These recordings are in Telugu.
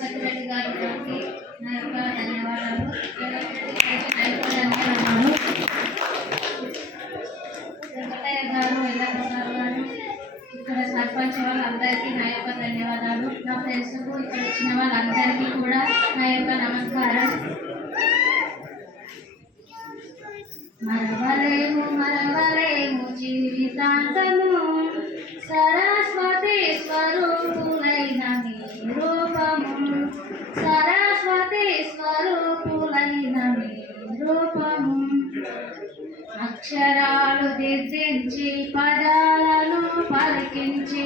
తిరుపతి గారికి నా యొక్క ధన్యవాదాలు. వెంకటయ్య గారు, ఎల్లమ్మ గారు, ఇక్కడ సర్పంచ్ వాళ్ళందరికీ నా యొక్క ధన్యవాదాలు. నా ఫ్రెండ్స్కు ఇక్కడ వచ్చిన వాళ్ళందరికీ కూడా నా యొక్క నమస్కారం. మరవలేము జీవితాంతము సరస్వతి స్వరూపులైన మీ రూపము, సరస్వతి స్వరూపులైన మీ రూపము. అక్షరాలు దిద్దించి పదాలను పలికించి,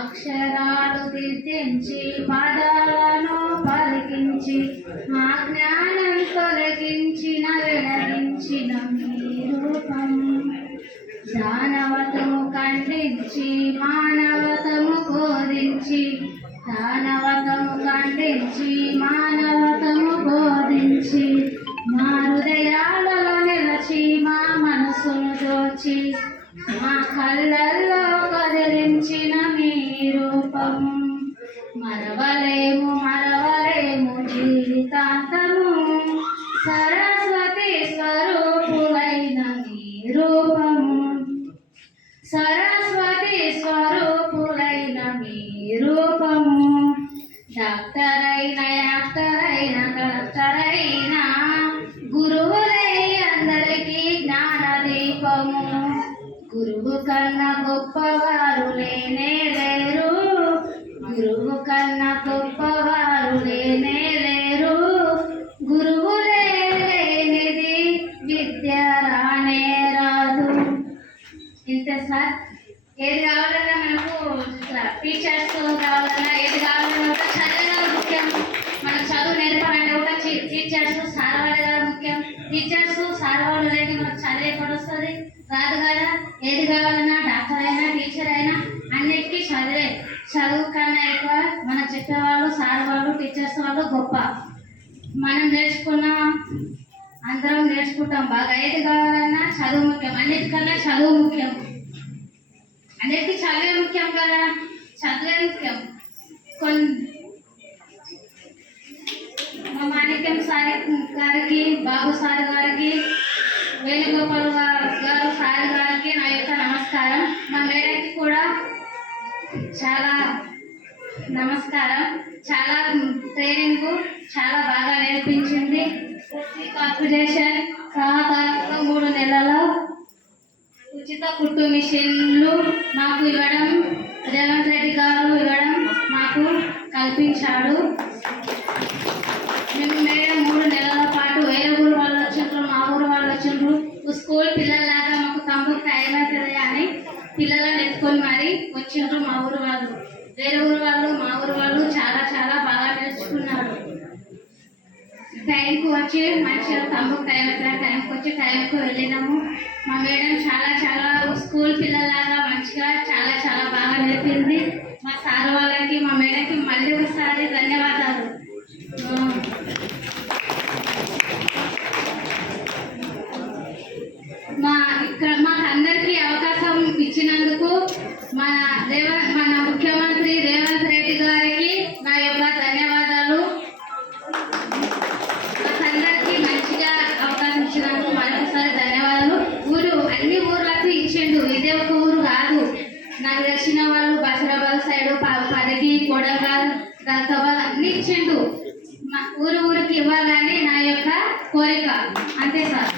అక్షరాలు దిద్దించి పదాలను పలికించి, మా జ్ఞానం తొలగించిన వెలగించిన మీ రూపము. దానవతము ఖండించి మానవతము బోధించి, దానవతము ఖండించి మానవతము బోధించి, మా హృదయాలలో నిలచి మా మనసును దోచి, మా కళ్ళల్లో కదిలించిన మీ రూపము. మరవలేము జీవితాంతము సరస్వతి స్వరూపులైన మీ రూపము, సరస్వతి స్వరూపులైన మీ రూపము. డాక్టర్ అయిన యాక్టర్ అయిన కలెక్టర్ అయిన గురువులే అందరికీ జ్ఞాన దీపము. గురువు కన్నా గొప్పవారు లేనే లేరు, గురువు కన్నా గొప్పవారు లేనే లేరు. గురువులే లేనిది విద్య రానే రాదు. ఇంతే సార్. ఏది కావాలన్నా మనకు టీచర్స్ కావాలన్నా, ఏది కావాలన్నా కూడా చదివే ముఖ్యం. మనకు చదువు నేర్పాలంటే కూడా టీచర్స్ సార్ వాళ్ళే ముఖ్యం. టీచర్స్ సార్ వాళ్ళు లేని మనకు చదివే కూడా వస్తుంది రాదు కదా. ఏది కావాలన్నా డాక్టర్ అయినా టీచర్ అయినా అన్నిటికీ చదువు కన్నా ఎక్కువ మన చెప్పేవాళ్ళు సార్ వాళ్ళు టీచర్స్ వాళ్ళు గొప్ప. మనం నేర్చుకున్న అందరం నేర్చుకుంటాం బాగా. ఏది కావాలన్నా చదువు ముఖ్యం, అన్నిటికన్నా చదువు ముఖ్యం. అన్నిటికీ చదువే ముఖ్యం కదా, చదువే ముఖ్యం. మా మాణిక్యం సార్ గారికి, బాబు సార్ గారికి, వేణుగోపాల్ గారు సార్ గారికి నా యొక్క నమస్కారం. మా మేడంకి కూడా చాలా నమస్కారం. చాలా ట్రైనింగ్ చాలా బాగా నేర్పించింది. కార్పొరేషన్ సహకారంతో 3 నెలల్లో ఉచిత కుట్టు మిషన్లు మాకు ఇవ్వడం, రేవంత్ రెడ్డి గారు ఇవ్వడం మాకు కల్పించాడు. మేము మేడం 3 నెలల పాటు వేరే ఊరు వాళ్ళు వచ్చిండ్రు, మా ఊరు వాళ్ళు వచ్చిండ్రు. స్కూల్ పిల్లల్లాగా మాకు కంప్యూటర్ టైం అవుతుంది అని పిల్లలను ఎత్తుకొని మరి వచ్చిండ్రు మా ఊరు వాళ్ళు. వేరే ఊరు వాళ్ళు మా ఊరు వాళ్ళు చాలా చాలా బాగా నేర్చుకున్నారు. టైంకి వచ్చి మంచిగా కంప్యూటర్ టైం అవుతుంది, టైంకి వచ్చి టైంకి వెళ్ళినాము. మా మేడం చాలా చాలా స్కూల్ పిల్లల్లాగా మంచిగా చాలా చాలా బాగా నేర్పింది. మా సార్ వాళ్ళకి, మా మేడంకి మళ్ళీ ఒకసారి ధన్యవాదాలు. మాకు అందరికీ అవకాశం ఇచ్చినందుకు మన ముఖ్యమంత్రి రేవంత్ రెడ్డి గారికి నా యొక్క ధన్యవాదాలు. మాకందరికీ మంచిగా అవకాశం ఇచ్చినందుకు మరొకసారి ధన్యవాదాలు. అన్ని ఊర్లకు ఇచ్చిండు, ఇదే ఒక ఊరు కాదు. నాకు తెలిసిన వాళ్ళు బసరాబాద్ సైడు, పరిగి, కొడంగల్, దౌలతాబాద్ అన్ని ఇచ్చిండు. ఊరికి ఇవ్వాలని నా యొక్క కోరిక. అంతే సార్.